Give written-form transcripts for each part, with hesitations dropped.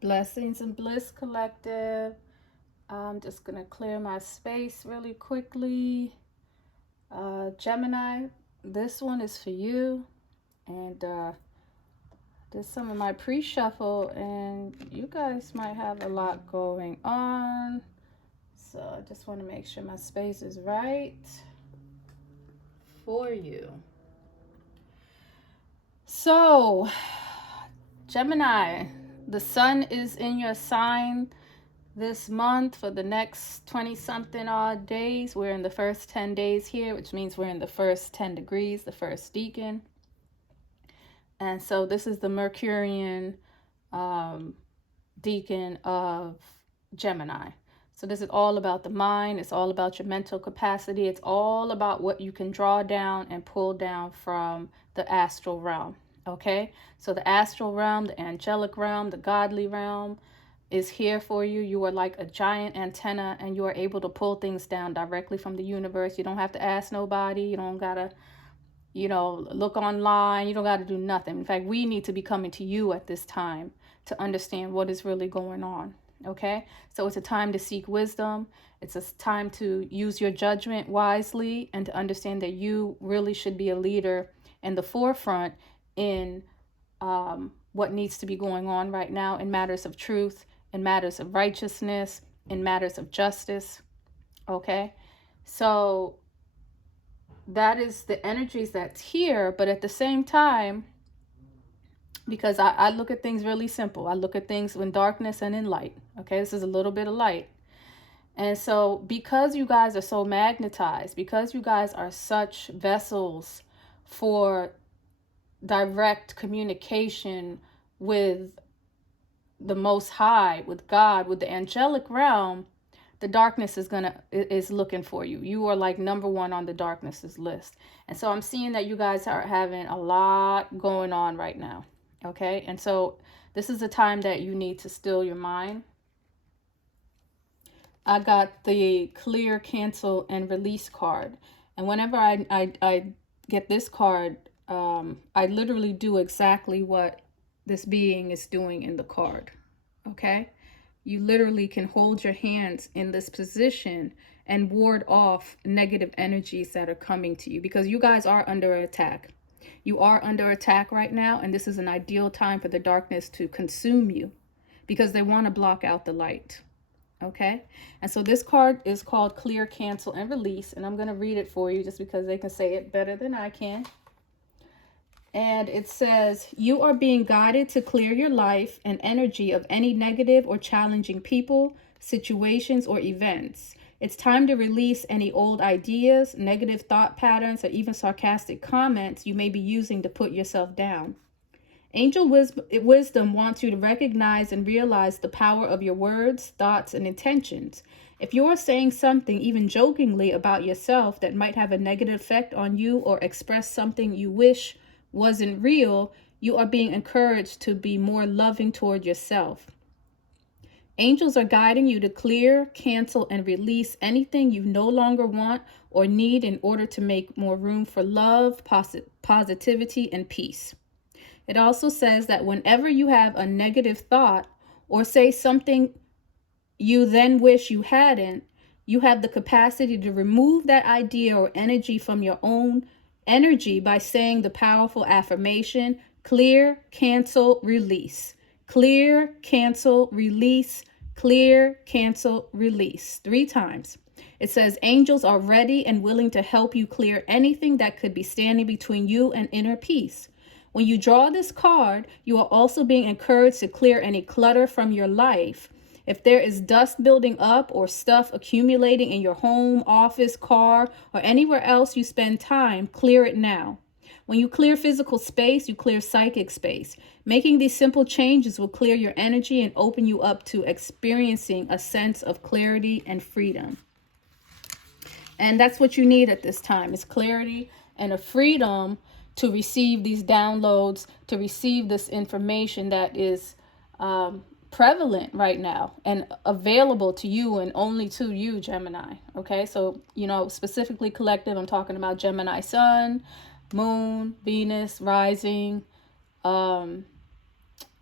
Blessings and bliss collective. I'm just going to clear my space really quickly. Gemini, this one is for you. And there's some of my pre-shuffle, and you guys might have a lot going on. So I just want to make sure my space is right for you. So, Gemini, the sun is in your sign this month for the next 20 something odd days. We're in the first 10 days here, which means we're in the first 10 degrees, the first decan. And so this is the Mercurian decan of Gemini. So this is all about the mind. It's all about your mental capacity. It's all about what you can draw down and pull down from the astral realm. Okay, so the astral realm, the angelic realm, the godly realm is here for you. You are like a giant antenna, and you are able to pull things down directly from the universe. You don't have to ask nobody. You don't gotta, look online. You don't gotta do nothing. In fact, we need to be coming to you at this time to understand what is really going on. Okay, so it's a time to seek wisdom. It's a time to use your judgment wisely and to understand that you really should be a leader in the forefront in what needs to be going on right now in matters of truth, in matters of righteousness, in matters of justice. Okay, so that is the energies that's here. But at the same time, because I look at things really simple, I look at things in darkness and in light. Okay, this is a little bit of light. And so because you guys are so magnetized, because you guys are such vessels for direct communication with the Most High, with God, with the angelic realm, the darkness is looking for you. You are like number one on the darkness's list. And so I'm seeing that you guys are having a lot going on right now. Okay, and so this is a time that you need to still your mind. I got the clear, cancel, and release card. And whenever I get this card, I literally do exactly what this being is doing in the card. Okay? You literally can hold your hands in this position and ward off negative energies that are coming to you, because you guys are under attack. You are under attack right now, and this is an ideal time for the darkness to consume you because they want to block out the light. Okay, and so this card is called Clear, Cancel, and Release, and I'm going to read it for you just because they can say it better than I can. And it says, you are being guided to clear your life and energy of any negative or challenging people, situations, or events. It's time to release any old ideas, negative thought patterns, or even sarcastic comments you may be using to put yourself down. Angel wisdom wants you to recognize and realize the power of your words, thoughts, and intentions. If you are saying something, even jokingly, about yourself that might have a negative effect on you, or express something you wish wasn't real, you are being encouraged to be more loving toward yourself. Angels are guiding you to clear, cancel, and release anything you no longer want or need in order to make more room for love, positivity, and peace. It also says that whenever you have a negative thought or say something you then wish you hadn't, you have the capacity to remove that idea or energy from your own energy by saying the powerful affirmation, clear, cancel, release. Clear, cancel, release. Clear, cancel, release. 3 times. It says angels are ready and willing to help you clear anything that could be standing between you and inner peace. When you draw this card, you are also being encouraged to clear any clutter from your life. If there is dust building up or stuff accumulating in your home, office, car, or anywhere else you spend time, clear it now. When you clear physical space, you clear psychic space. Making these simple changes will clear your energy and open you up to experiencing a sense of clarity and freedom. And that's what you need at this time, is clarity and a freedom to receive these downloads, to receive this information that is prevalent right now and available to you and only to you, Gemini. Okay, so, specifically collective, I'm talking about Gemini Sun, Moon, Venus, Rising,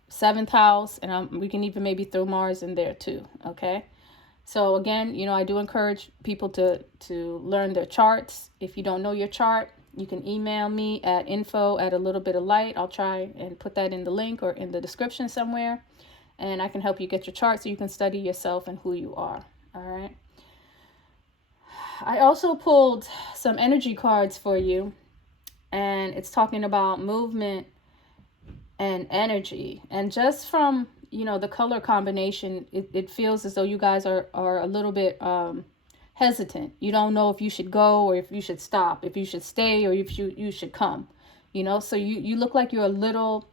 7th house, and we can even maybe throw Mars in there too. Okay. So again, I do encourage people to learn their charts. If you don't know your chart, you can email me at info@alittlebitoflight. I'll try and put that in the link or in the description somewhere, and I can help you get your chart so you can study yourself and who you are. All right. I also pulled some energy cards for you, and it's talking about movement and energy. And just from the color combination, it feels as though you guys are a little bit hesitant. You don't know if you should go or if you should stop, if you should stay or if you should come. So you look like you're a little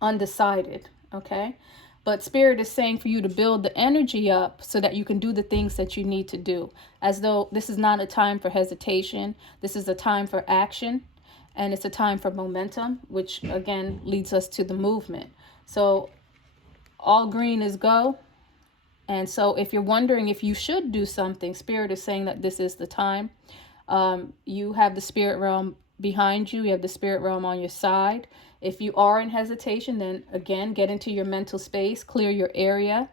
undecided. Okay. But Spirit is saying for you to build the energy up so that you can do the things that you need to do, as though this is not a time for hesitation. This is a time for action, and it's a time for momentum, which again leads us to the movement. So all green is go. And so if you're wondering if you should do something, Spirit is saying that this is the time. You have the spirit realm behind you. You have the spirit realm on your side. If you are in hesitation, then again, get into your mental space, clear your area,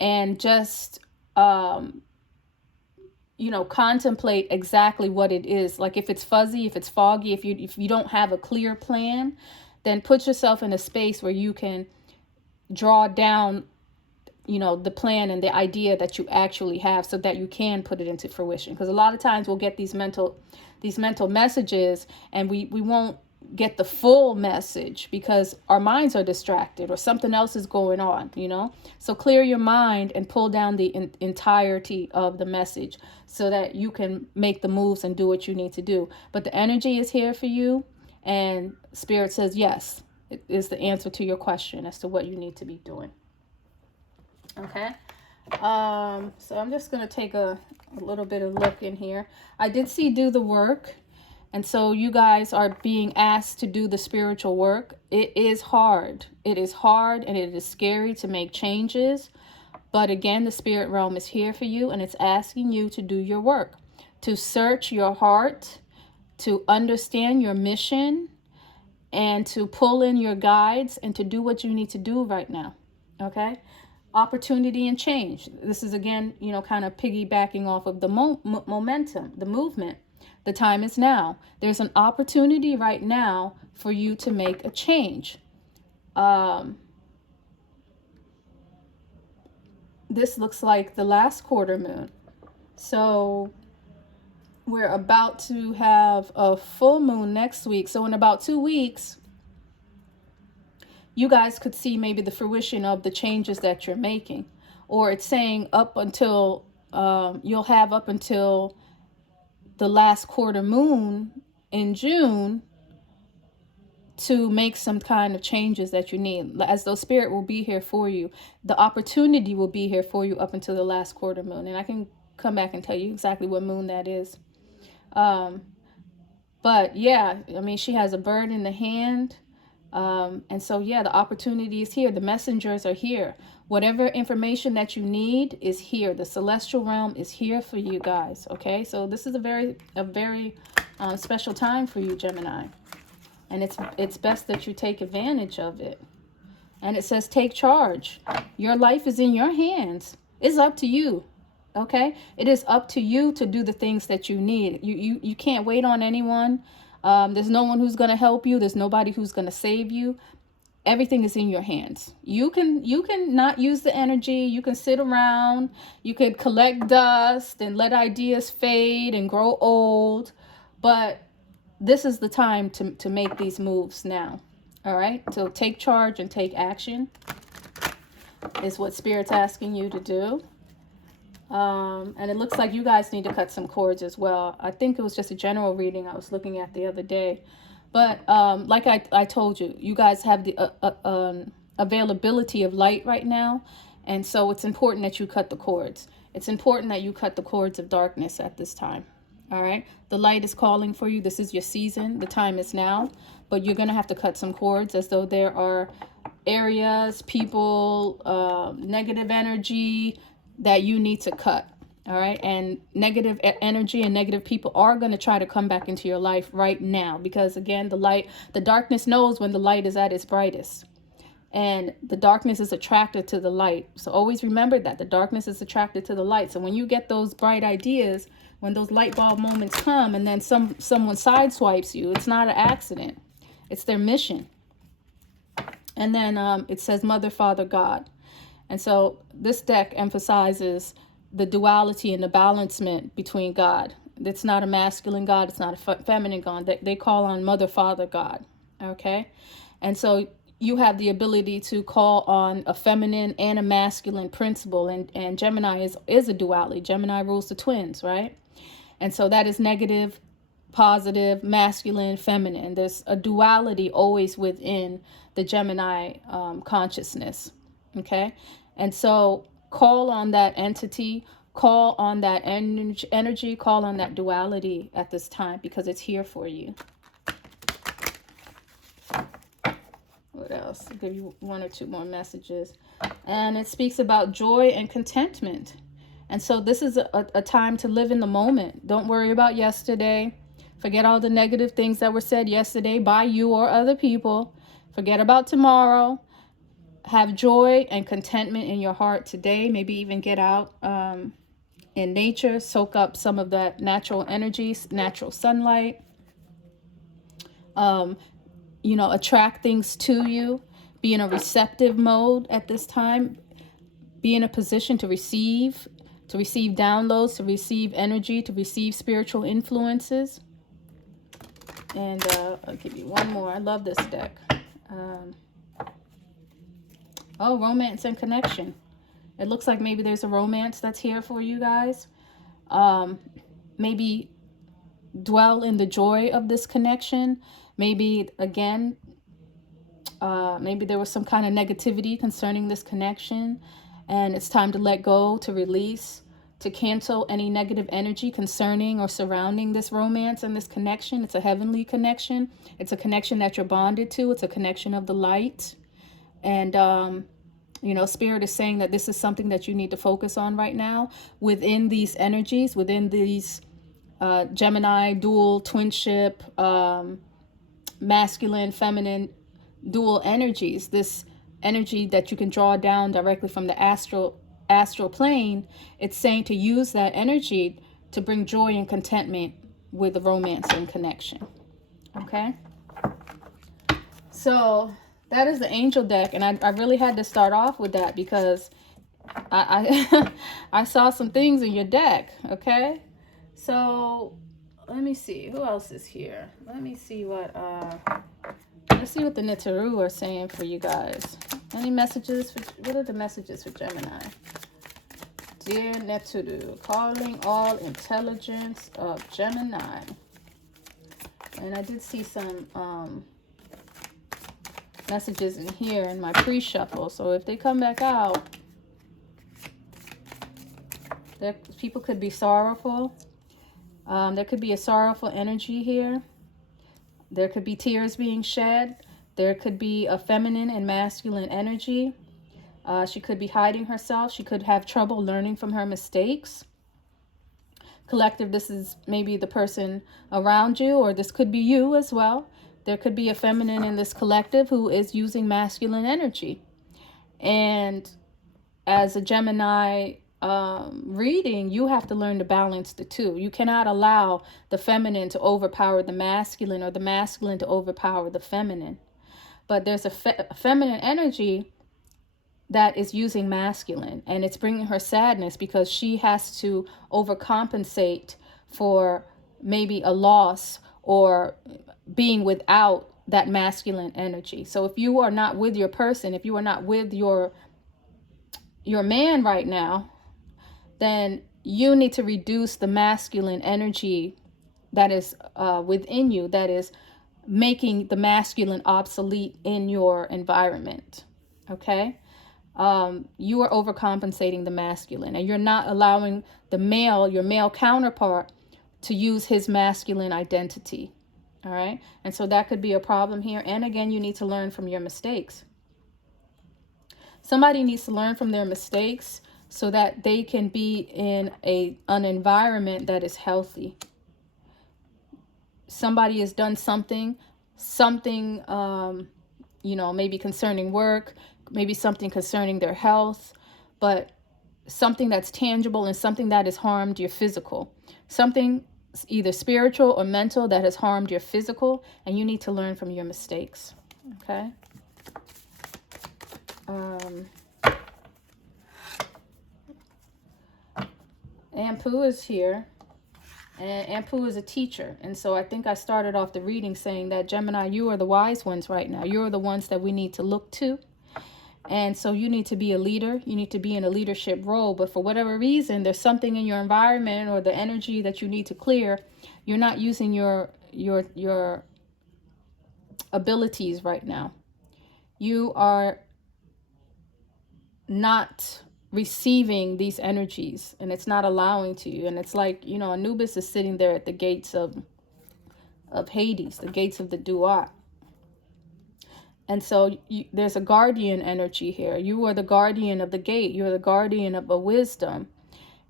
and just, contemplate exactly what it is. Like if it's fuzzy, if it's foggy, if you don't have a clear plan, then put yourself in a space where you can draw down the plan and the idea that you actually have so that you can put it into fruition. Because a lot of times we'll get these mental messages and we won't get the full message because our minds are distracted or something else is going on, So clear your mind and pull down the entirety of the message so that you can make the moves and do what you need to do. But the energy is here for you, and Spirit says yes, it is the answer to your question as to what you need to be doing. Okay. So I'm just going to take a little bit of look in here. I did see do the work. And so you guys are being asked to do the spiritual work. It is hard. It is hard and it is scary to make changes. But again, the spirit realm is here for you, and it's asking you to do your work, to search your heart, to understand your mission, and to pull in your guides and to do what you need to do right now. Okay? Opportunity and change. This is again, kind of piggybacking off of the momentum, the movement. The time is now. There's an opportunity right now for you to make a change. This looks like the last quarter moon. So we're about to have a full moon next week. So in about 2 weeks, you guys could see maybe the fruition of the changes that you're making. Or it's saying up until, you'll have up until the last quarter moon in June to make some kind of changes that you need. As though Spirit will be here for you. The opportunity will be here for you up until the last quarter moon. And I can come back and tell you exactly what moon that is. But yeah, she has a bird in the hand. And so, yeah, the opportunity is here. The messengers are here. Whatever information that you need is here. The celestial realm is here for you guys. Okay, so this is a very special time for you, Gemini. And it's best that you take advantage of it. And it says take charge. Your life is in your hands. It's up to you. Okay, it is up to you to do the things that you need. You can't wait on anyone. There's no one who's going to help you. There's nobody who's going to save you. Everything is in your hands. You can not use the energy. You can sit around. You could collect dust and let ideas fade and grow old. But this is the time to make these moves now. All right. So take charge and take action is what Spirit's asking you to do. And it looks like you guys need to cut some cords as well. I think it was just a general reading I was looking at the other day. But like I told you, you guys have the availability of light right now. And so it's important that you cut the cords. It's important that you cut the cords of darkness at this time. All right. The light is calling for you. This is your season. The time is now. But you're going to have to cut some cords, as though there are areas, people, negative energy that you need to cut. All right. And negative energy and negative people are going to try to come back into your life right now. Because again, the darkness knows when the light is at its brightest. And the darkness is attracted to the light. So always remember that the darkness is attracted to the light. So when you get those bright ideas, when those light bulb moments come, and then someone sideswipes you, it's not an accident. It's their mission. And then it says Mother, Father, God. And so this deck emphasizes the duality and the balancement between God. It's not a masculine God. It's not a feminine God. They call on Mother, Father, God. Okay. And so you have the ability to call on a feminine and a masculine principle. And Gemini is a duality. Gemini rules the twins, right? And so that is negative, positive, masculine, feminine. There's a duality always within the Gemini consciousness. Okay. And so call on that entity, call on that energy, call on that duality at this time, because it's here for you. What else? I'll give you one or two more messages. And it speaks about joy and contentment. And so this is a time to live in the moment. Don't worry about yesterday. Forget all the negative things that were said yesterday by you or other people. Forget about tomorrow. Have joy and contentment in your heart today. Maybe even get out in nature. Soak up some of that natural energy, natural sunlight. Attract things to you. Be in a receptive mode at this time. Be in a position to receive downloads, to receive energy, to receive spiritual influences. And I'll give you one more. I love this deck. Romance and connection. It looks like maybe there's a romance that's here for you guys. Maybe dwell in the joy of this connection. Maybe, again, maybe there was some kind of negativity concerning this connection, and it's time to let go, to release, to cancel any negative energy concerning or surrounding this romance and this connection. It's a heavenly connection. It's a connection that you're bonded to. It's a connection of the light. And, Spirit is saying that this is something that you need to focus on right now within these energies, within these Gemini, dual, twinship, masculine, feminine, dual energies. This energy that you can draw down directly from the astral plane. It's saying to use that energy to bring joy and contentment with the romance and connection. Okay? So that is the angel deck, and I really had to start off with that because I I saw some things in your deck. Okay, so let me see who else is here. Let me see what let's see what the Nitaru are saying for you guys. Any messages? What are the messages for Gemini? Dear Netaru, calling all intelligence of Gemini. And I did see some messages in here in my pre-shuffle. So if they come back out, people could be sorrowful. There could be a sorrowful energy here. There could be tears being shed. There could be a feminine and masculine energy. She could be hiding herself. She could have trouble learning from her mistakes. Collective, this is maybe the person around you, or this could be you as well. There could be a feminine in this collective who is using masculine energy. And as a Gemini reading, you have to learn to balance the two. You cannot allow the feminine to overpower the masculine, or the masculine to overpower the feminine. But there's a feminine energy that is using masculine, and it's bringing her sadness because she has to overcompensate for maybe a loss or being without that masculine energy. So if you are not with your person, if you are not with your man right now, then you need to reduce the masculine energy that is within you, that is making the masculine obsolete in your environment. Okay? You are overcompensating the masculine, and you're not allowing the male, your male counterpart, to use his masculine identity. All right. And so that could be a problem here. And again, you need to learn from your mistakes. Somebody needs to learn from their mistakes so that they can be in an environment that is healthy. Somebody has done something you know, maybe concerning work, maybe something concerning their health, but something that's tangible and something that has harmed your physical. Something either spiritual or mental that has harmed your physical, and you need to learn from your mistakes. Okay? Ampu is here. And Ampu is a teacher. And so I think I started off the reading saying that, Gemini, you are the wise ones right now. You're the ones that we need to look to. And so you need to be a leader. You need to be in a leadership role. But for whatever reason, there's something in your environment or the energy that you need to clear. You're not using your abilities right now. You are not receiving these energies, and it's not allowing to you. And it's like, you know, Anubis is sitting there at the gates of Hades, the gates of the Duat. And so there's a guardian energy here. You are the guardian of the gate. You're the guardian of a wisdom,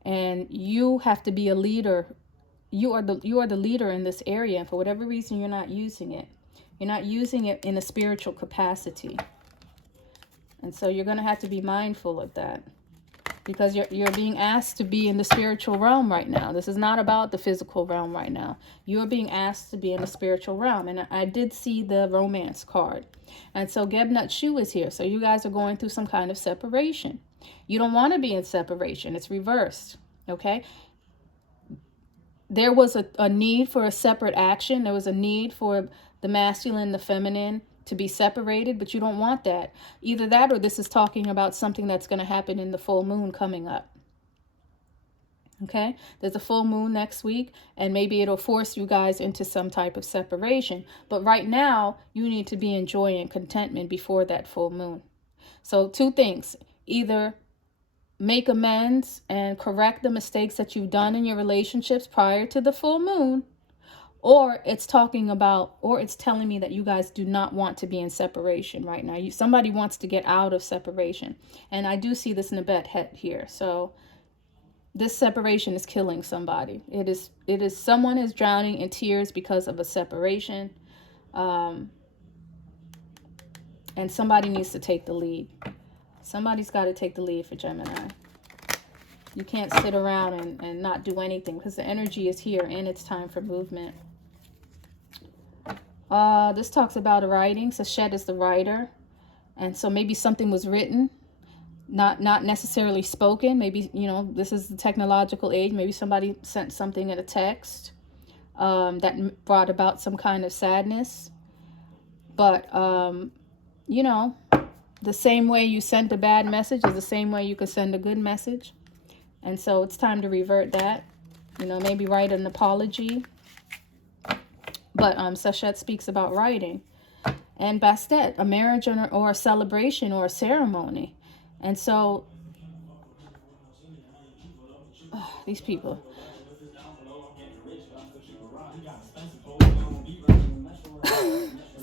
and you have to be a leader. You are the leader in this area, and for whatever reason, you're not using it. You're not using it in a spiritual capacity. And so you're going to have to be mindful of that, because you're being asked to be in the spiritual realm right now. This is not about the physical realm right now. You're being asked to be in the spiritual realm. And I did see the romance card. And so Gebnut Shu is here. So you guys are going through some kind of separation. You don't want to be in separation. It's reversed. Okay? There was a need for a separate action. There was a need for the masculine, the feminine to be separated, but you don't want that. Either that, or this is talking about something that's going to happen in the full moon coming up. Okay? There's a full moon next week, and maybe it'll force you guys into some type of separation. But right now, you need to be in joy and contentment before that full moon. So 2 things. Either make amends and correct the mistakes that you've done in your relationships prior to the full moon, or it's talking about, or it's telling me that you guys do not want to be in separation right now. Somebody wants to get out of separation. And I do see this Nabet het here. So this separation is killing somebody. It is someone is drowning in tears because of a separation. And somebody needs to take the lead. Somebody's got to take the lead for Gemini. You can't sit around and not do anything, because the energy is here and it's time for movement. This talks about writing. Sachet is the writer. And so maybe something was written, not necessarily spoken. Maybe, you know, this is the technological age. Maybe somebody sent something in a text that brought about some kind of sadness. But, you know, the same way you sent a bad message is the same way you could send a good message. And so it's time to revert that. You know, maybe write an apology. But Sachet speaks about writing. And Bastet, a marriage or a celebration or a ceremony. And so, these people.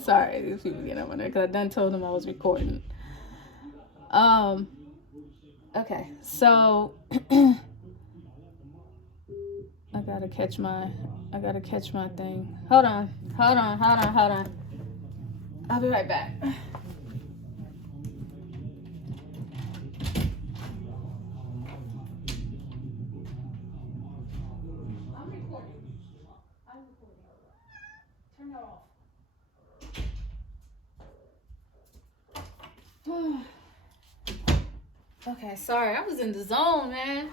Sorry, these people get up on there, because I done told them I was recording. Okay, so I gotta catch my thing. Hold on. I'll be right back. I'm recording. Turn that off. Okay, sorry. I was in the zone, man.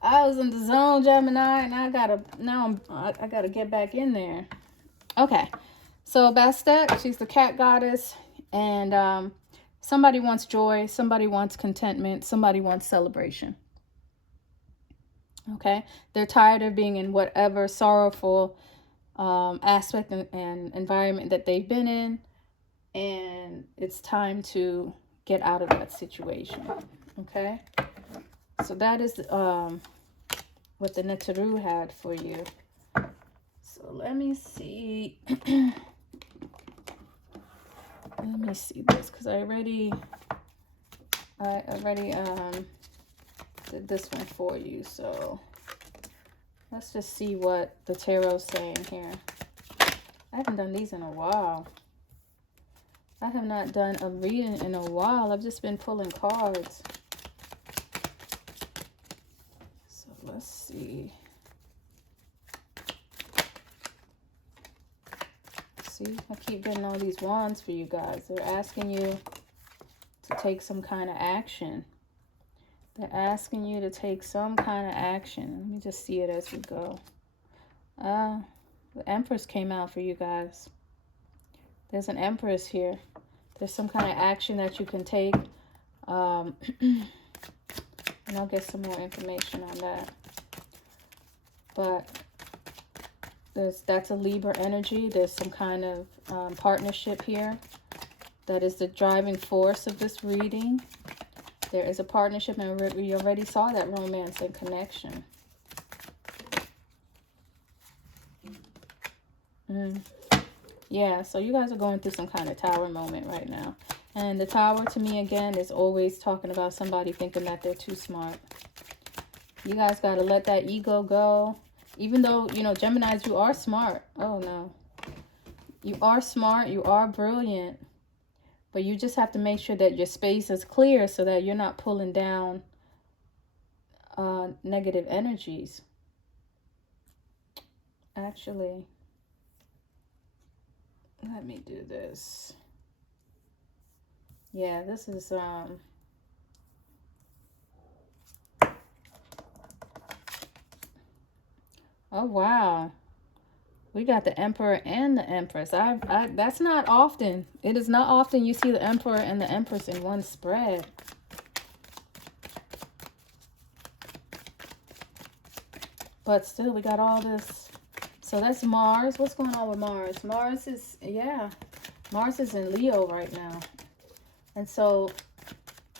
I was in the zone, Gemini, and I gotta get back in there. Okay, so Bastet, she's the cat goddess, and somebody wants joy, somebody wants contentment, somebody wants celebration. Okay, they're tired of being in whatever sorrowful aspect and environment that they've been in, and it's time to get out of that situation. Okay, so that is what the Neteru had for you. So let me see. Let me see this, because I already did this one for you. So let's just see what the tarot's saying here. I haven't done these in a while. I have not done a reading in a while. I've just been pulling cards. So let's see. See, I keep getting all these wands for you guys. They're asking you to take some kind of action. They're asking you to take some kind of action. Let me just see it as we go. The Empress came out for you guys. There's an Empress here. There's some kind of action that you can take. And I'll get some more information on that. But that's a Libra energy. There's some kind of partnership here. That is the driving force of this reading. There is a partnership, and we already saw that romance and connection. Yeah, so you guys are going through some kind of tower moment right now. And the tower, to me, again, is always talking about somebody thinking that they're too smart. You guys got to let that ego go. Even though, you know, Geminis, you are smart. Oh, no. You are smart. You are brilliant. But you just have to make sure that your space is clear so that you're not pulling down negative energies. Actually, let me do this. Yeah, this is oh wow. We got the Emperor and the Empress. That's not often. It is not often you see the Emperor and the Empress in one spread. But still, we got all this. So that's Mars. What's going on with Mars? Mars is, yeah. Mars is in Leo right now. And so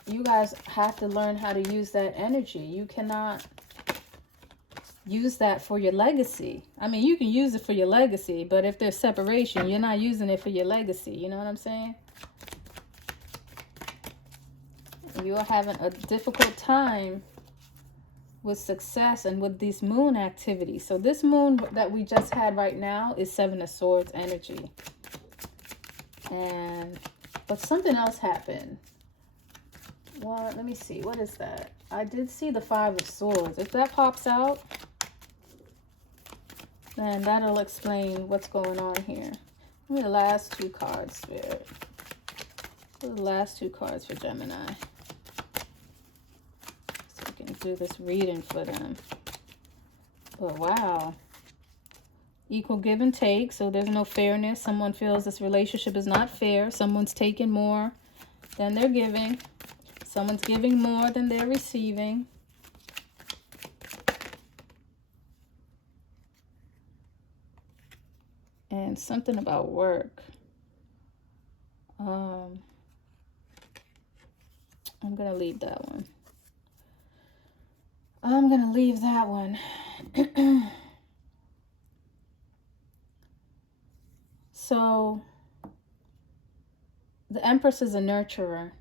you guys have to learn how to use that energy. You cannot use that for your legacy. I mean, you can use it for your legacy, but if there's separation, you're not using it for your legacy. You know what I'm saying? You're having a difficult time with success and with these moon activities. So this moon that we just had right now is Seven of Swords energy. But something else happened. Well, let me see. What is that? I did see the Five of Swords. If that pops out, then that'll explain what's going on here. Give me the last two cards, Spirit. The last two cards for Gemini. So we can do this reading for them. But wow. Equal give and take. So there's no fairness. Someone feels this relationship is not fair. Someone's taking more than they're giving. Someone's giving more than they're receiving. And something about work. I'm going to leave that one. I'm going to leave that one. So, the Empress is a nurturer.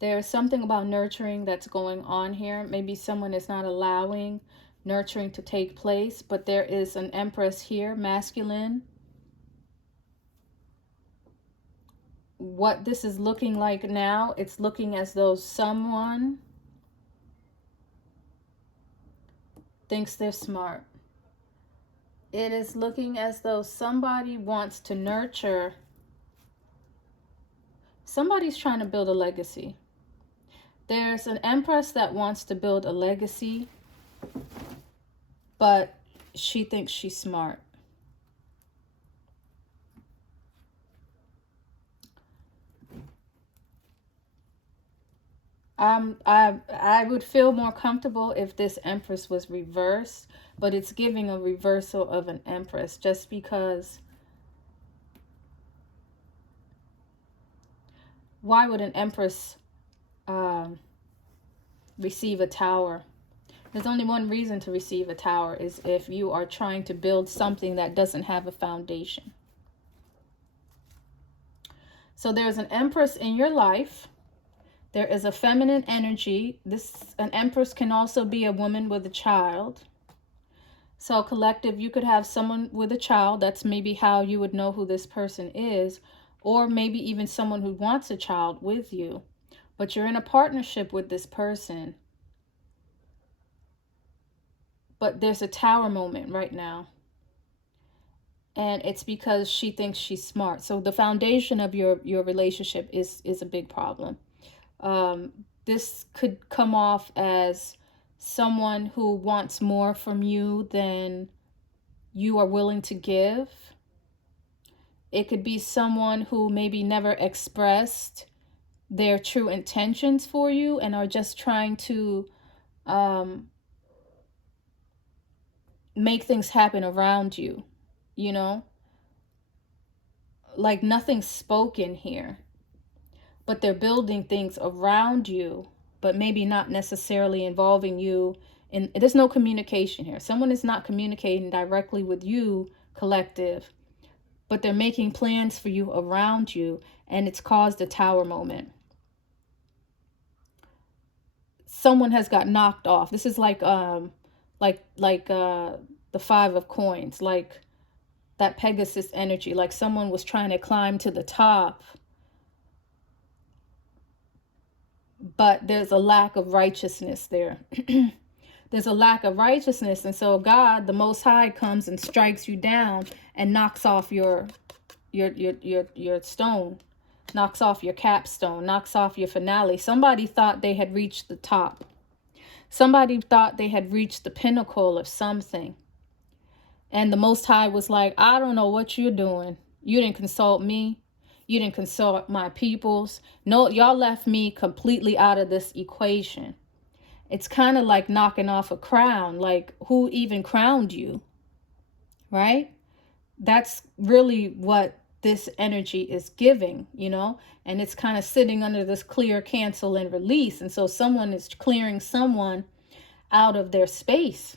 There's something about nurturing that's going on here. Maybe someone is not allowing nurturing to take place, but there is an Empress here, masculine. What this is looking like now, it's looking as though someone thinks they're smart. It is looking as though somebody wants to nurture. Somebody's trying to build a legacy. There's an Empress that wants to build a legacy, but she thinks she's smart. I would feel more comfortable if this Empress was reversed, but it's giving a reversal of an Empress just because. Why would an Empress receive a tower? There's only one reason to receive a tower, is if you are trying to build something that doesn't have a foundation. So there's an Empress in your life. There is a feminine energy. An Empress can also be a woman with a child. So collective, you could have someone with a child. That's maybe how you would know who this person is. Or maybe even someone who wants a child with you. But you're in a partnership with this person. But there's a tower moment right now. And it's because she thinks she's smart. So the foundation of your relationship is a big problem. This could come off as someone who wants more from you than you are willing to give. It could be someone who maybe never expressed their true intentions for you and are just trying to make things happen around you, you know? Like nothing's spoken here, but they're building things around you, but maybe not necessarily involving you. And there's no communication here. Someone is not communicating directly with you, collective, but they're making plans for you around you, and it's caused a tower moment. Someone has got knocked off. This is like the Five of Coins, like that Pegasus energy, like someone was trying to climb to the top, but there's a lack of righteousness there. There's a lack of righteousness, and so God, the Most High, comes and strikes you down and knocks off your stone, knocks off your capstone, knocks off your finale. Somebody thought they had reached the top. Somebody thought they had reached the pinnacle of something. And the Most High was like, I don't know what you're doing. You didn't consult me. You didn't consult my peoples. No, y'all left me completely out of this equation. It's kind of like knocking off a crown. Like, who even crowned you? Right? That's really what this energy is giving, you know? And it's kind of sitting under this clear, cancel, and release. And so someone is clearing someone out of their space.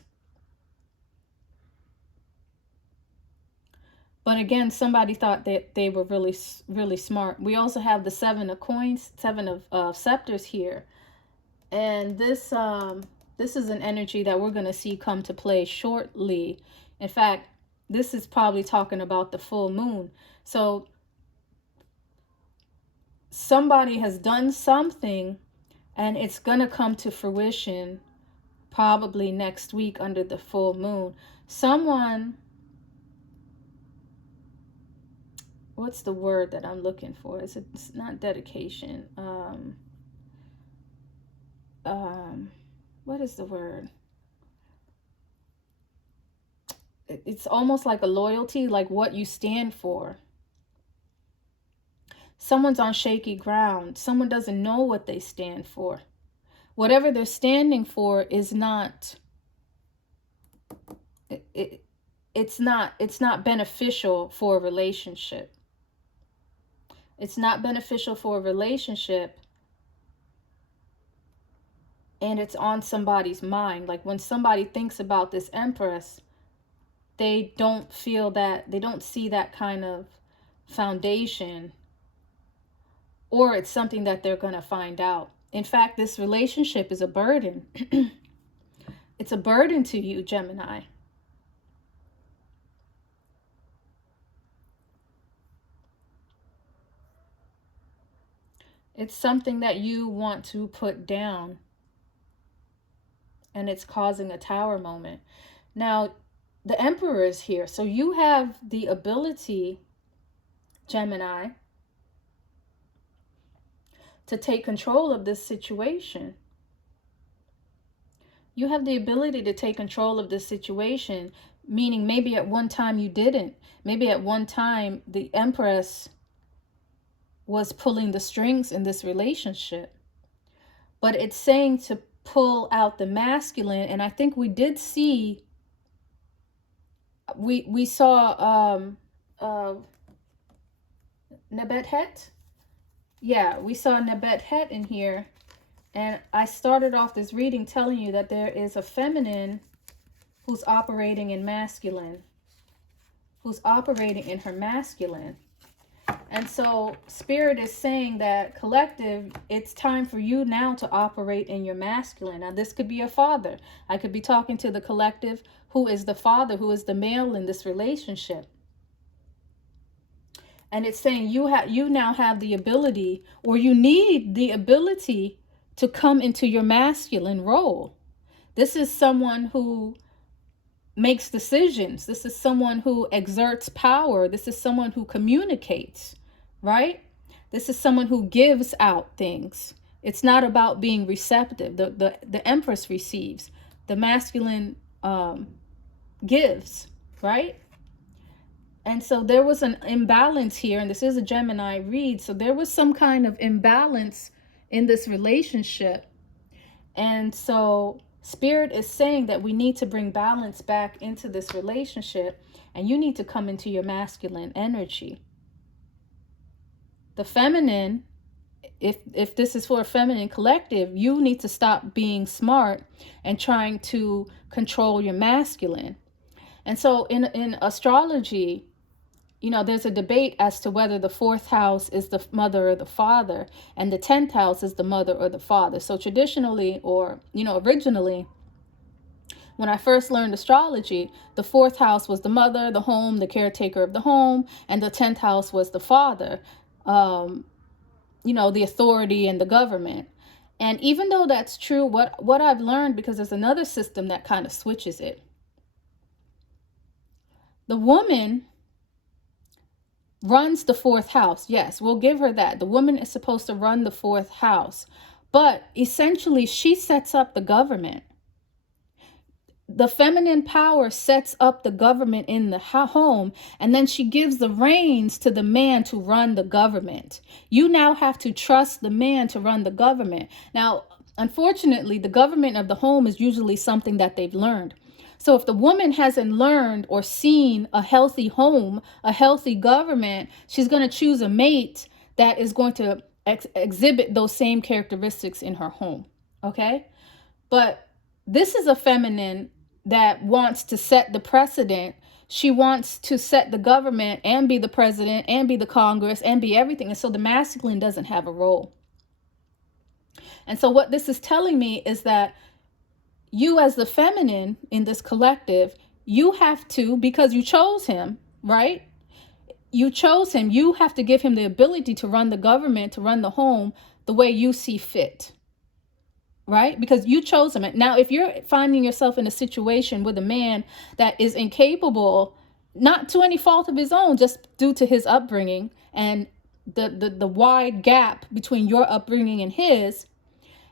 But again, somebody thought that they were really, really smart. We also have the Seven of Coins, Seven of Scepters here. And this is an energy that we're going to see come to play shortly. In fact, this is probably talking about the full moon. So somebody has done something, and it's going to come to fruition probably next week under the full moon. Someone, what's the word that I'm looking for? It's not dedication. What is the word? It's almost like a loyalty, like what you stand for. Someone's on shaky ground. Someone doesn't know what they stand for. Whatever they're standing for is not, it's not beneficial for a relationship. It's not beneficial for a relationship. And it's on somebody's mind. Like when somebody thinks about this Empress, they don't feel that, they don't see that kind of foundation, or it's something that they're going to find out. In fact, this relationship is a burden. It's a burden to you, Gemini. It's something that you want to put down, and it's causing a tower moment. Now, the Emperor is here, so you have the ability, Gemini, to take control of this situation. You have the ability to take control of this situation, meaning maybe at one time you didn't. Maybe at one time the Empress was pulling the strings in this relationship. But it's saying to pull out the masculine, and I think we did see, we saw Nebet Het. Yeah, we saw Nebet Het in here, and I started off this reading telling you that there is a feminine who's operating in masculine, who's operating in her masculine. And so Spirit is saying that, collective, it's time for you now to operate in your masculine. Now, this could be a father. I could be talking to the collective who is the father, who is the male in this relationship. And it's saying you now have the ability, or you need the ability, to come into your masculine role. This is someone who makes decisions. This is someone who exerts power. This is someone who communicates, right? This is someone who gives out things. It's not about being receptive. The Empress receives. The masculine gives, right? And so there was an imbalance here, and this is a Gemini read. So there was some kind of imbalance in this relationship. And so Spirit is saying that we need to bring balance back into this relationship, and you need to come into your masculine energy. The feminine, if this is for a feminine collective, you need to stop being smart and trying to control your masculine. And so in astrology, you know, there's a debate as to whether the 4th house is the mother or the father, and the 10th house is the mother or the father. So traditionally, or, you know, originally, when I first learned astrology, the 4th house was the mother, the home, the caretaker of the home, and the 10th house was the father, you know, the authority and the government. And even though that's true, what I've learned, because there's another system that kind of switches it. The woman runs the 4th house. Yes, we'll give her that. The woman is supposed to run the 4th house. But essentially, she sets up the government. The feminine power sets up the government in the home, and then she gives the reins to the man to run the government. You now have to trust the man to run the government. Now, unfortunately, the government of the home is usually something that they've learned. So if the woman hasn't learned or seen a healthy home, a healthy government, she's going to choose a mate that is going to exhibit those same characteristics in her home. Okay? But this is a feminine that wants to set the precedent. She wants to set the government and be the president and be the Congress and be everything. And so the masculine doesn't have a role. And so what this is telling me is that you, as the feminine in this collective, you have to, because you chose him, right? You chose him. You have to give him the ability to run the government, to run the home the way you see fit, right? Because you chose him. Now, if you're finding yourself in a situation with a man that is incapable, not to any fault of his own, just due to his upbringing and the wide gap between your upbringing and his,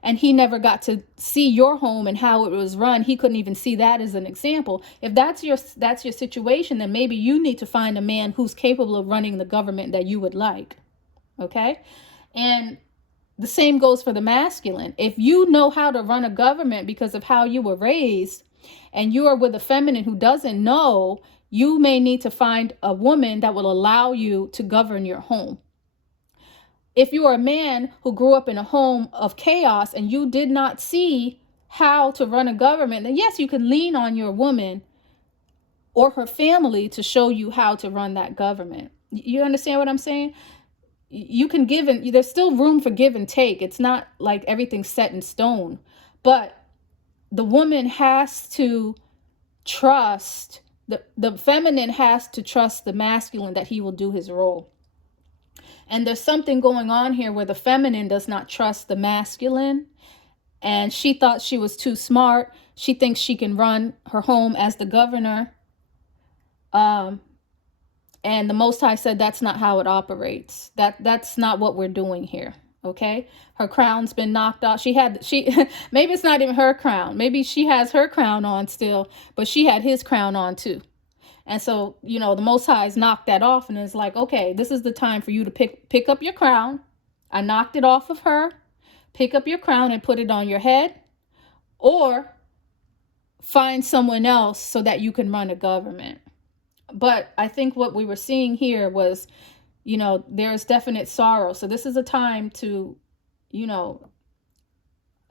and he never got to see your home and how it was run. He couldn't even see that as an example. If that's your situation, then maybe you need to find a man who's capable of running the government that you would like. Okay? And the same goes for the masculine. If you know how to run a government because of how you were raised, and you are with a feminine who doesn't know, you may need to find a woman that will allow you to govern your home. If you are a man who grew up in a home of chaos and you did not see how to run a government, then yes, you can lean on your woman or her family to show you how to run that government. You understand what I'm saying? You can give, and there's still room for give and take. It's not like everything's set in stone, but the woman has to trust, the feminine has to trust the masculine that he will do his role. And there's something going on here where the feminine does not trust the masculine. And she thought she was too smart. She thinks she can run her home as the governor. And the Most High said that's not how it operates. That's not what we're doing here. Okay? Her crown's been knocked off. She maybe it's not even her crown. Maybe she has her crown on still, but she had his crown on too. And so, you know, the Most High's knocked that off and is like, okay, this is the time for you to pick up your crown. I knocked it off of her. Pick up your crown and put it on your head. Or find someone else so that you can run a government. But I think what we were seeing here was, you know, there's definite sorrow. So this is a time to, you know,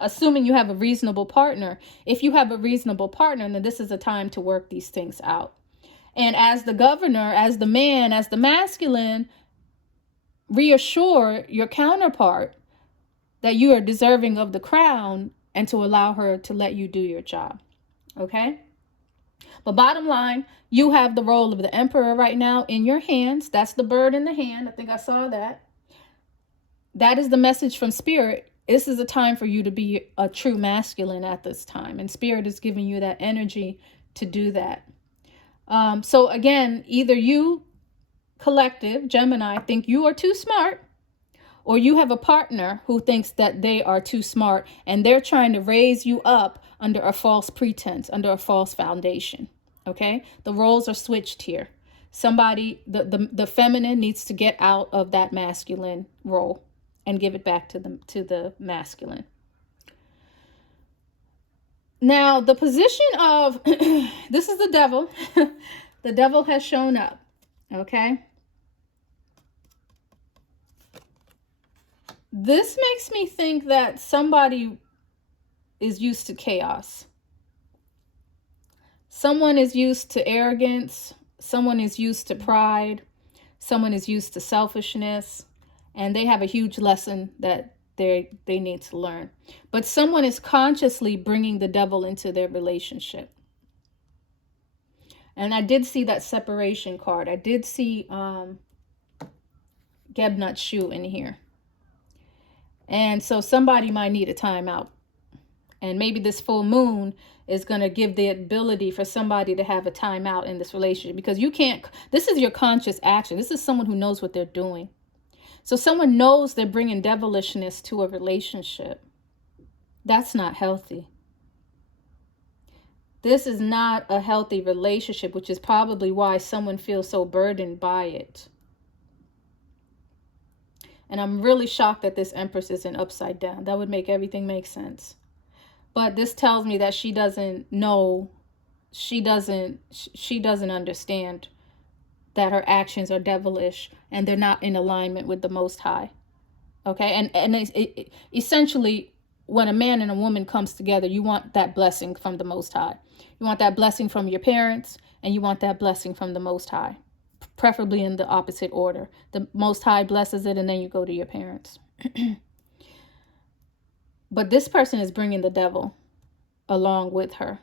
assuming you have a reasonable partner. If you have a reasonable partner, then this is a time to work these things out. And as the governor, as the man, as the masculine, reassure your counterpart that you are deserving of the crown and to allow her to let you do your job. Okay? But bottom line, you have the role of the Emperor right now in your hands. That's the bird in the hand. I think I saw that. That is the message from Spirit. This is a time for you to be a true masculine at this time. And Spirit is giving you that energy to do that. So again, either you, collective, Gemini, think you are too smart, or you have a partner who thinks that they are too smart and they're trying to raise you up under a false pretense, under a false foundation. Okay? The roles are switched here. Somebody, the feminine needs to get out of that masculine role and give it back to the masculine. Now, the position of, this is the devil. The devil has shown up. Okay? This makes me think that somebody is used to chaos. Someone is used to arrogance. Someone is used to pride. Someone is used to selfishness. And they have a huge lesson that they need to learn. But someone is consciously bringing the devil into their relationship. And I did see that separation card. I did see Gebnut shoe in here. And so somebody might need a timeout. And maybe this full moon is going to give the ability for somebody to have a timeout in this relationship. Because you can't, this is your conscious action. This is someone who knows what they're doing. So someone knows they're bringing devilishness to a relationship. That's not healthy. This is not a healthy relationship, which is probably why someone feels so burdened by it. And I'm really shocked that this Empress isn't upside down. That would make everything make sense. But this tells me that she doesn't know, she doesn't understand that her actions are devilish and they're not in alignment with the Most High. Okay? And essentially, when a man and a woman comes together, you want that blessing from the Most High. You want that blessing from your parents, and you want that blessing from the Most High. Preferably in the opposite order. The Most High blesses it, and then you go to your parents. But this person is bringing the devil along with her.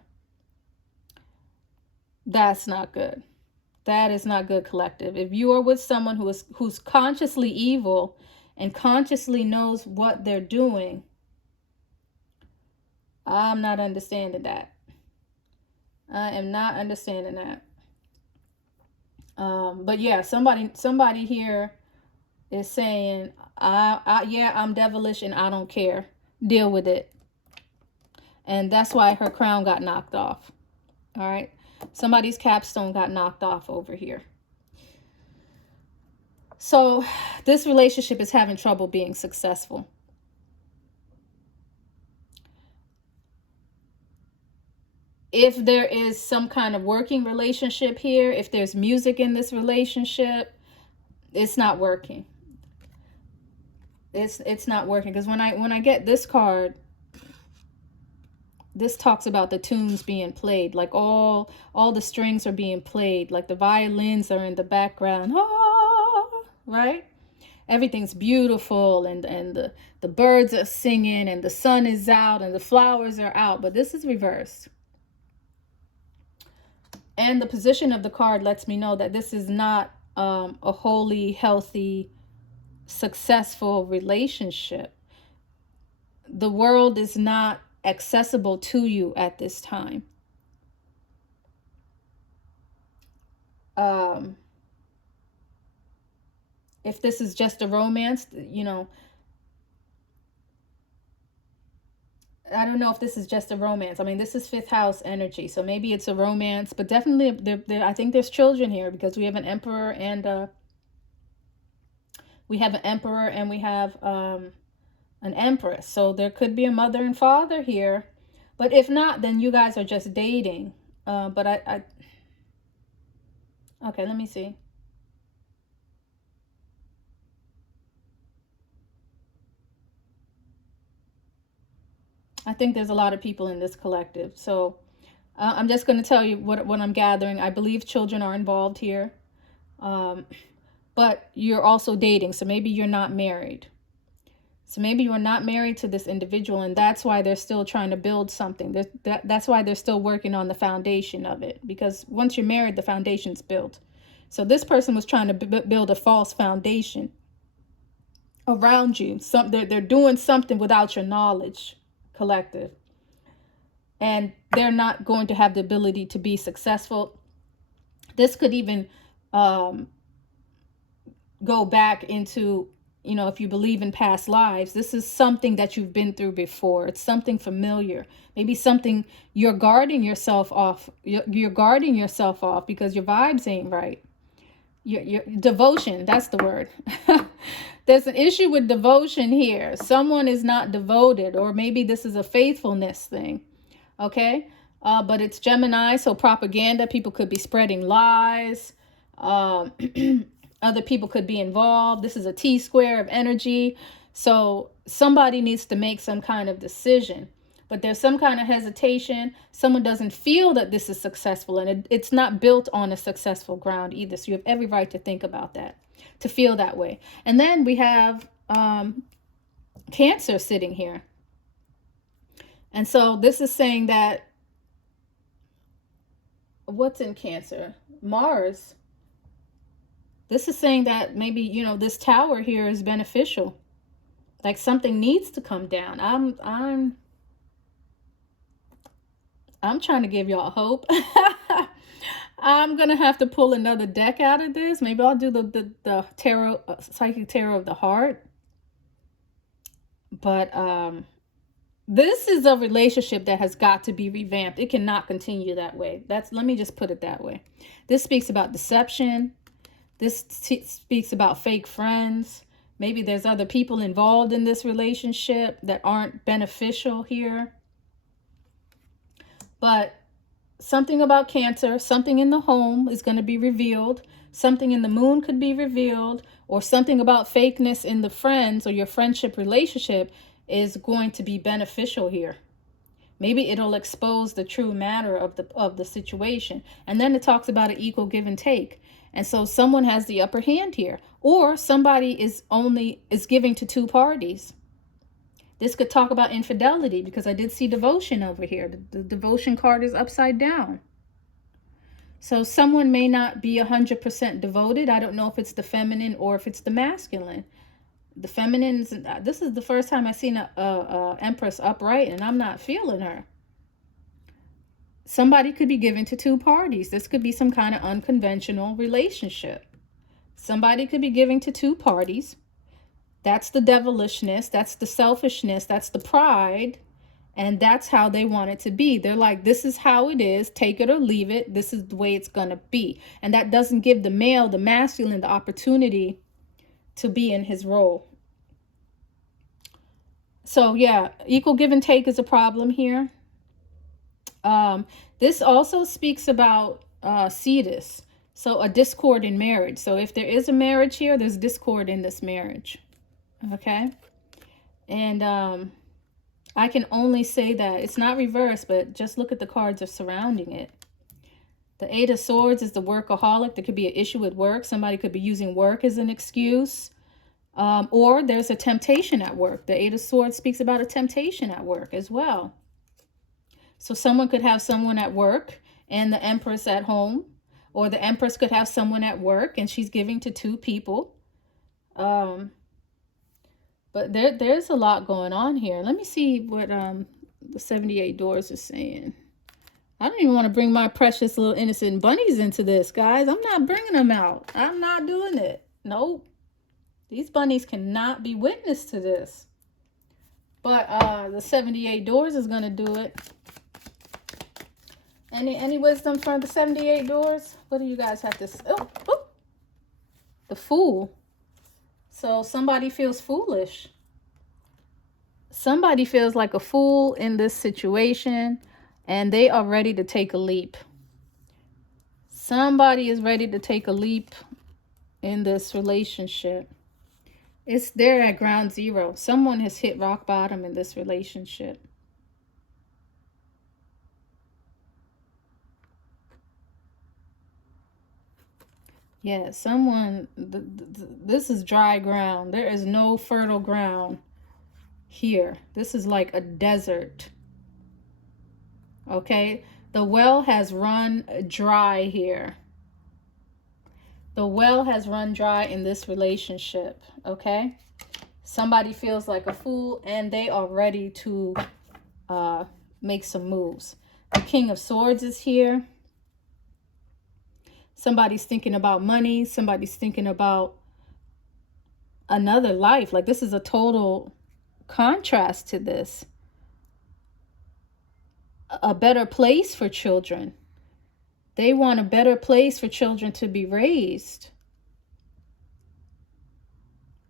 That's not good. That is not good, collective. If you are with someone who's consciously evil and consciously knows what they're doing, I'm not understanding that. I am not understanding that. But yeah, somebody here is saying, yeah, I'm devilish and I don't care. Deal with it. And that's why her crown got knocked off. All right. Somebody's capstone got knocked off over here. So this relationship is having trouble being successful. If there is some kind of working relationship here, if there's music in this relationship, it's not working. It's not working, because when I get this card, this talks about the tunes being played, like all the strings are being played, like the violins are in the background, right? Everything's beautiful, and the birds are singing, and the sun is out, and the flowers are out, but this is reversed. And the position of the card lets me know that this is not a wholly healthy, successful relationship. The world is not accessible to you at this time. If this is just a romance, you know, I don't know if this is just a romance. I mean, this is 5th house energy, so maybe it's a romance, but definitely I think there's children here, because we have an emperor and we have an empress. So there could be a mother and father here, but if not, then you guys are just dating. But okay, let me see. I think there's a lot of people in this collective. So I'm just going to tell you what I'm gathering. I believe children are involved here. But you're also dating, so maybe you're not married. So maybe you're not married to this individual, and that's why they're still trying to build something. That's why they're still working on the foundation of it. Because once you're married, the foundation's built. So this person was trying to build a false foundation around you. They're doing something without your knowledge, collective. And they're not going to have the ability to be successful. This could even go back into, you know, if you believe in past lives, this is something that you've been through before. It's something familiar. Maybe something you're guarding yourself off. You're guarding yourself off because your vibes ain't right. Your devotion, that's the word. There's an issue with devotion here. Someone is not devoted, or maybe this is a faithfulness thing. Okay? But it's Gemini, so propaganda. People could be spreading lies. Other people could be involved. This is a T-square of energy. So somebody needs to make some kind of decision. But there's some kind of hesitation. Someone doesn't feel that this is successful. And it's not built on a successful ground either. So you have every right to think about that, to feel that way. And then we have Cancer sitting here. And so this is saying that, what's in Cancer? Mars. This is saying that maybe, you know, this tower here is beneficial. Like something needs to come down. I'm trying to give y'all hope. I'm going to have to pull another deck out of this. Maybe I'll do the tarot, psychic tarot of the heart. But this is a relationship that has got to be revamped. It cannot continue that way. Let me just put it that way. This speaks about deception. This speaks about fake friends. Maybe there's other people involved in this relationship that aren't beneficial here. But something about Cancer, something in the home is going to be revealed. Something in the moon could be revealed. Or something about fakeness in the friends or your friendship relationship is going to be beneficial here. Maybe it'll expose the true matter of the situation. And then it talks about an equal give and take. And so someone has the upper hand here, or somebody is giving to two parties. This could talk about infidelity, because I did see devotion over here. The devotion card is upside down. So someone may not be 100% devoted. I don't know if it's the feminine or if it's the masculine. The feminine, this is the first time I've seen a Empress upright, and I'm not feeling her. Somebody could be given to two parties. This could be some kind of unconventional relationship. Somebody could be giving to two parties. That's the devilishness. That's the selfishness. That's the pride. And that's how they want it to be. They're like, this is how it is. Take it or leave it. This is the way it's going to be. And that doesn't give the male, the masculine, the opportunity to be in his role. So yeah, equal give and take is a problem here. This also speaks about cetus, so a discord in marriage. So if there is a marriage here, there's discord in this marriage. Okay, and I can only say that it's not reversed, but just look at the cards are surrounding it. The Eight of Swords is the workaholic. There could be an issue with work. Somebody could be using work as an excuse. Or there's a temptation at work. The Eight of Swords speaks about a temptation at work as well. So someone could have someone at work and the Empress at home. Or the Empress could have someone at work and she's giving to two people. But there's a lot going on here. Let me see what the 78 Doors is saying. I don't even want to bring my precious little innocent bunnies into this, guys. I'm not bringing them out. I'm not doing it. Nope. These bunnies cannot be witness to this. But the 78 Doors is going to do it. Any wisdom from the 78 Doors? What do you guys have to say? Oh, the Fool. So somebody feels foolish. Somebody feels like a fool in this situation, and they are ready to take a leap. Somebody is ready to take a leap in this relationship. It's there at ground zero. Someone has hit rock bottom in this relationship. Yeah, someone, this is dry ground. There is no fertile ground here. This is like a desert. Okay, the well has run dry here. The well has run dry in this relationship. Okay, somebody feels like a fool and they are ready to make some moves. The King of Swords is here. Somebody's thinking about money. Somebody's thinking about another life. Like, this is a total contrast to this. A better place for children. They want a better place for children to be raised.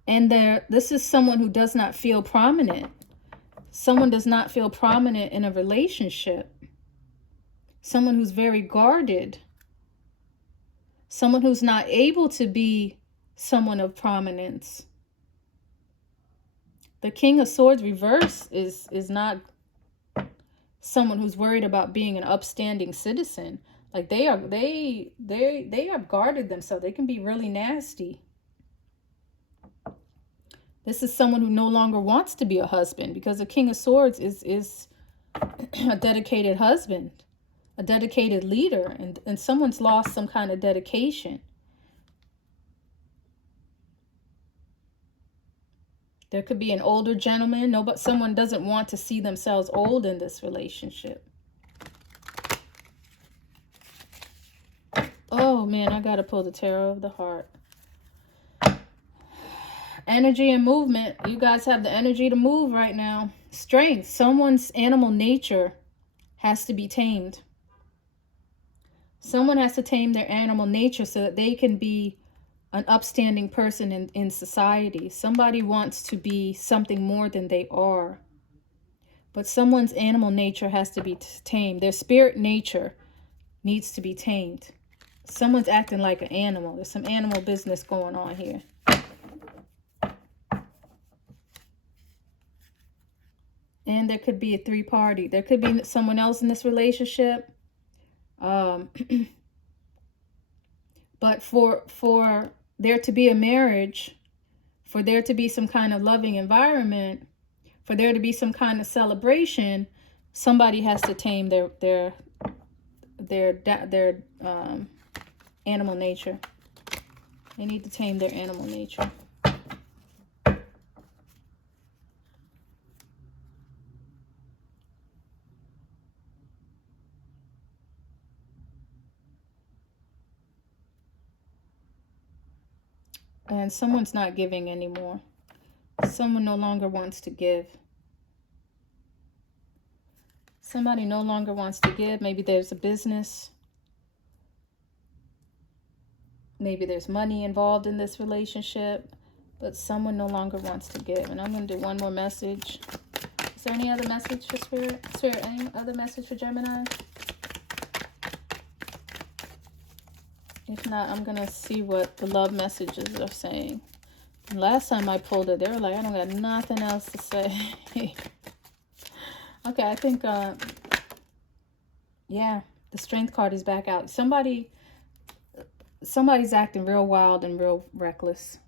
And this is someone who does not feel prominent. Someone does not feel prominent in a relationship. Someone who's very guarded. Someone who's not able to be someone of prominence. The King of Swords reverse is not someone who's worried about being an upstanding citizen. Like, they have guarded themselves. They can be really nasty. This is someone who no longer wants to be a husband, because the King of Swords is a dedicated husband, a dedicated leader, and someone's lost some kind of dedication. There could be an older gentleman. No, but someone doesn't want to see themselves old in this relationship. Oh man, I gotta pull the Tarot of the Heart. Energy and movement. You guys have the energy to move right now. Strength. Someone's animal nature has to be tamed. Someone has to tame their animal nature so that they can be an upstanding person in society. Somebody wants to be something more than they are. But someone's animal nature has to be tamed. Their spirit nature needs to be tamed. Someone's acting like an animal. There's some animal business going on here. And there could be a three-party. There could be someone else in this relationship. But for there to be a marriage, for there to be some kind of loving environment, for there to be some kind of celebration, somebody has to tame their animal nature. They need to tame their animal nature. And someone's not giving anymore. Someone no longer wants to give. Somebody no longer wants to give. Maybe there's a business. Maybe there's money involved in this relationship. But someone no longer wants to give. And I'm going to do one more message. Is there any other message for Spirit? Spirit, any other message for Gemini? If not, I'm going to see what the love messages are saying. Last time I pulled it, they were like, I don't got nothing else to say. Okay, I think, yeah, the Strength card is back out. Somebody's acting real wild and real reckless.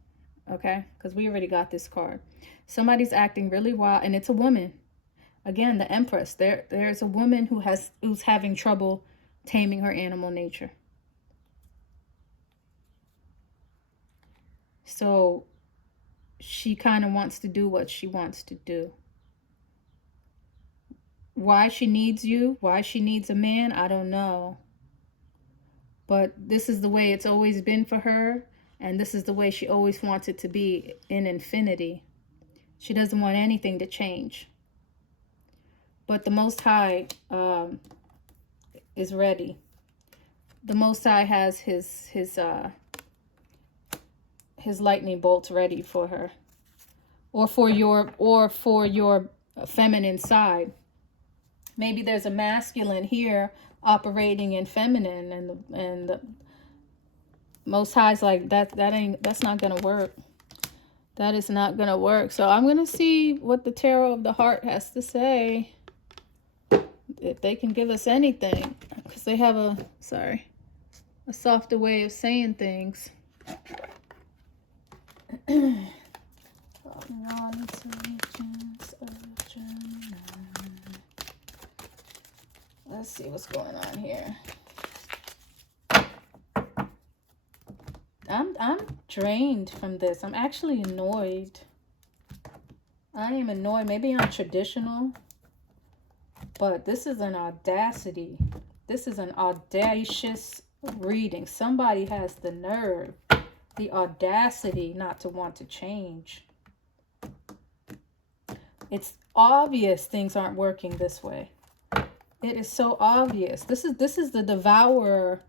Okay, because we already got this card. Somebody's acting really wild, and it's a woman. Again, the Empress. There's a woman who's having trouble taming her animal nature. So she kind of wants to do what she wants to do. Why she needs you, why she needs a man, I don't know. But this is the way it's always been for her. And this is the way she always wants it to be in infinity. She doesn't want anything to change. But the Most High is ready. The Most High has his lightning bolts ready for her, or for your feminine side. Maybe there's a masculine here operating in feminine, and the Most High's like, that's not gonna work. That is not gonna work. So I'm gonna see what the Tarot of the Heart has to say, if they can give us anything, because they have a softer way of saying things. Let's see what's going on here. I'm drained from this. I'm actually annoyed. I am annoyed. Maybe I'm traditional, but this is an audacity. This is an audacious reading. Somebody has the nerve, the audacity not to want to change. It's obvious things aren't working this way. It is so obvious. This is the devourer.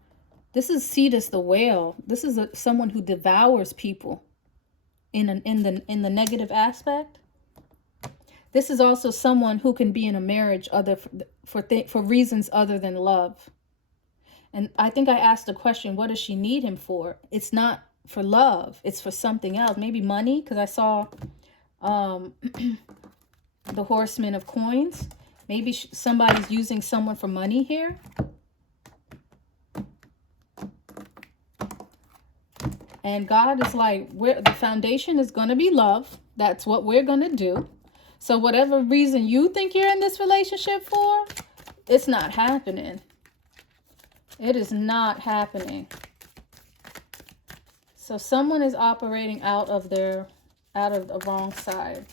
This is Cetus the whale. This is someone who devours people in the negative aspect. This is also someone who can be in a marriage for reasons other than love. And I think I asked the question, what does she need him for? It's not for love. It's for something else. Maybe money, because I saw the horseman of coins. Maybe somebody's using someone for money here. And God is like, the foundation is going to be love. That's what we're going to do. So whatever reason you think you're in this relationship for, it's not happening. It is not happening. So someone is operating out of the wrong side.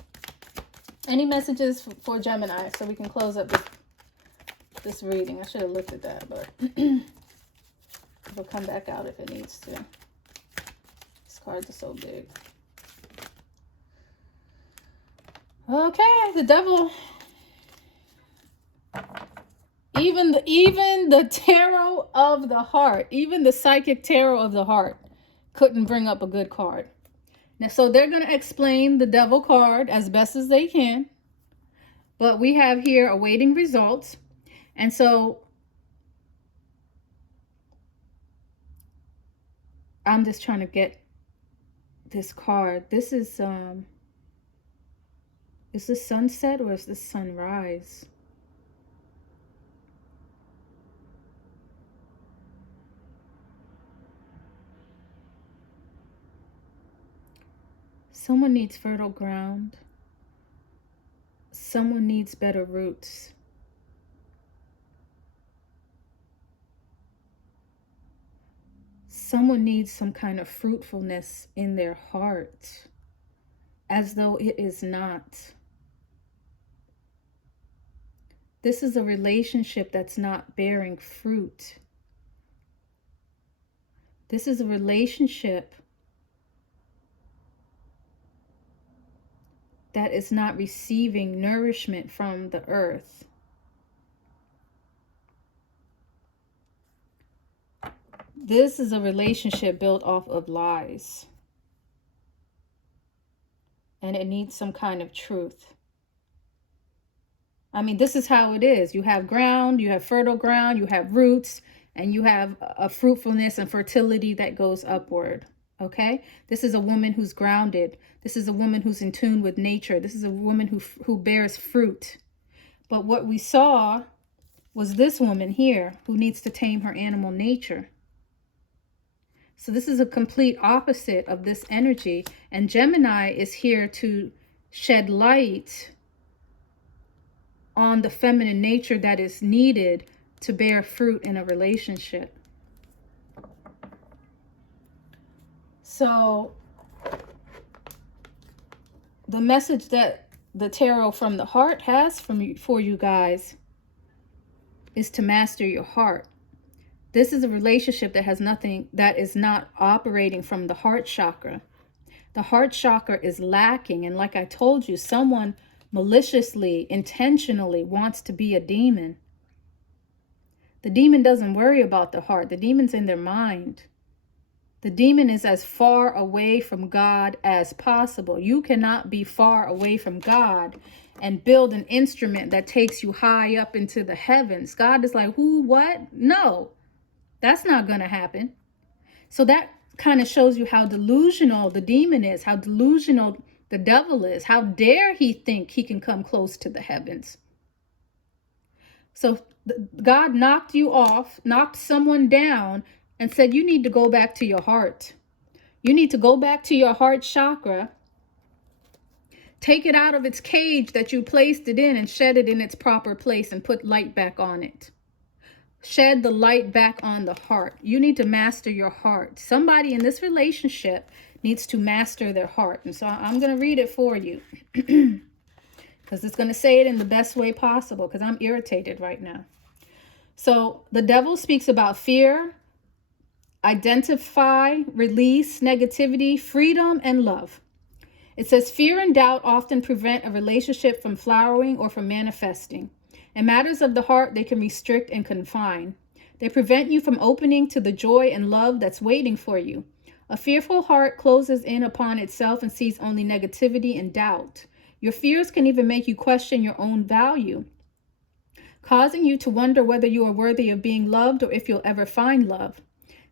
Any messages for Gemini so we can close up this reading? I should have looked at that, but it'll come back out if it needs to. These cards are so big. Okay, the devil. Even the tarot of the heart, even the psychic tarot of the heart couldn't bring up a good card. Now, so they're going to explain the devil card as best as they can. But we have here awaiting results. And so I'm just trying to get this card. This is this sunset or is this sunrise? Someone needs fertile ground. Someone needs better roots. Someone needs some kind of fruitfulness in their heart, as though it is not. This is a relationship that's not bearing fruit. This is a relationship that is not receiving nourishment from the earth. This is a relationship built off of lies. And it needs some kind of truth. I mean, this is how it is. You have ground, you have fertile ground, you have roots, and you have a fruitfulness and fertility that goes upward. Okay? This is a woman who's grounded. This is a woman who's in tune with nature. This is a woman who bears fruit. But what we saw was this woman here who needs to tame her animal nature. So this is a complete opposite of this energy. And Gemini is here to shed light on the feminine nature that is needed to bear fruit in a relationship. So the message that the tarot from the heart has for you guys is to master your heart. This is a relationship that has nothing, that is not operating from the heart chakra. The heart chakra is lacking. And like I told you, someone maliciously, intentionally wants to be a demon. The demon doesn't worry about the heart. The demon's in their mind. The demon is as far away from God as possible. You cannot be far away from God and build an instrument that takes you high up into the heavens. God is like, who, what? No, that's not going to happen. So that kind of shows you how delusional the demon is, how delusional the devil is. How dare he think he can come close to the heavens? So God knocked you off, knocked someone down, and said, you need to go back to your heart. You need to go back to your heart chakra. Take it out of its cage that you placed it in and shed it in its proper place and put light back on it. shed the light back on the heart. You need to master your heart. Somebody in this relationship needs to master their heart. And so I'm going to read it for you because it's going to say it in the best way possible because I'm irritated right now. So the devil speaks about fear, identify, release, negativity, freedom, and love. It says fear and doubt often prevent a relationship from flowering or from manifesting. In matters of the heart, they can restrict and confine. They prevent you from opening to the joy and love that's waiting for you. A fearful heart closes in upon itself and sees only negativity and doubt. Your fears can even make you question your own value, causing you to wonder whether you are worthy of being loved or if you'll ever find love.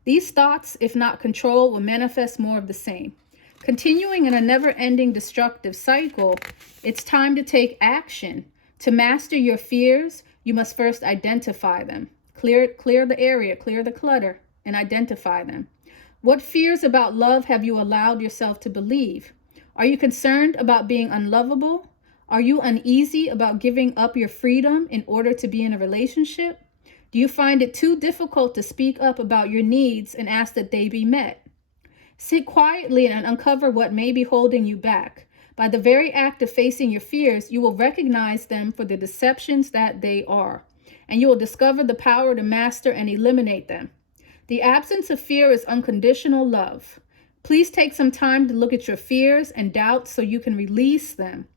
These thoughts, if not controlled, will manifest more of the same. Continuing in a never-ending destructive cycle, it's time to take action. To master your fears, you must first identify them. Clear the area, clear the clutter, and identify them. What fears about love have you allowed yourself to believe? Are you concerned about being unlovable? Are you uneasy about giving up your freedom in order to be in a relationship? Do you find it too difficult to speak up about your needs and ask that they be met? Sit quietly and uncover what may be holding you back. By the very act of facing your fears, you will recognize them for the deceptions that they are, and you will discover the power to master and eliminate them. The absence of fear is unconditional love. Please take some time to look at your fears and doubts so you can release them.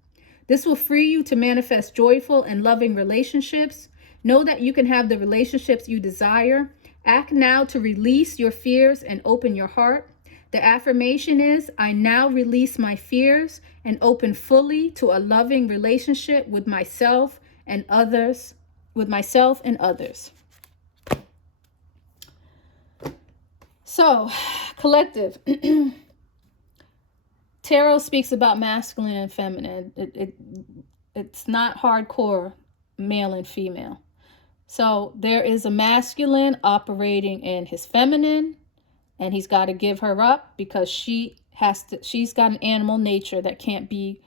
This will free you to manifest joyful and loving relationships. Know that you can have the relationships you desire. Act now to release your fears and open your heart. The affirmation is, I now release my fears and open fully to a loving relationship with myself and others, So, collective. Tarot speaks about masculine and feminine. It's not hardcore male and female. So there is a masculine operating in his feminine, and he's got to give her up because she's got an animal nature that can't be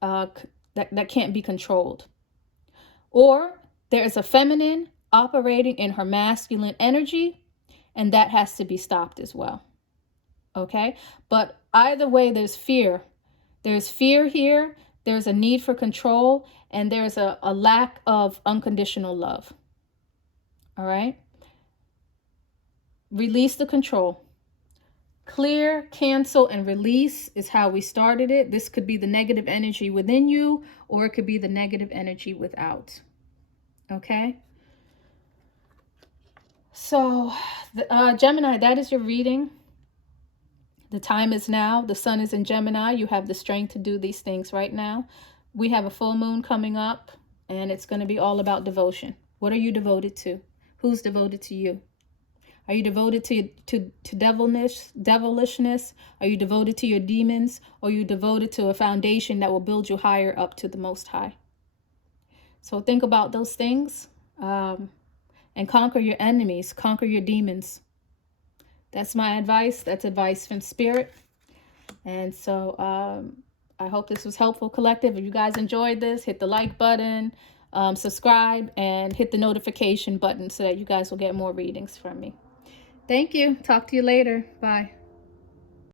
that can't be controlled. Or there is a feminine operating in her masculine energy, and that has to be stopped as well. Okay? But either way, there's fear. There's fear here. There's a need for control, and there's a lack of unconditional love. All right? Release the control. Clear, cancel, and release is how we started it. This could be the negative energy within you, or it could be the negative energy without. Okay? So, Gemini, that is your reading. The time is now. The sun is in Gemini. You have the strength to do these things right now. We have a full moon coming up, and it's going to be all about devotion. What are you devoted to? Who's devoted to you? Are you devoted to devilishness? Are you devoted to your demons? Or are you devoted to a foundation that will build you higher up to the Most High? So think about those things and conquer your enemies, conquer your demons. That's my advice. That's advice from Spirit. And so I hope this was helpful, collective. If you guys enjoyed this, hit the like button, subscribe, and hit the notification button so that you guys will get more readings from me. Thank you. Talk to you later. Bye.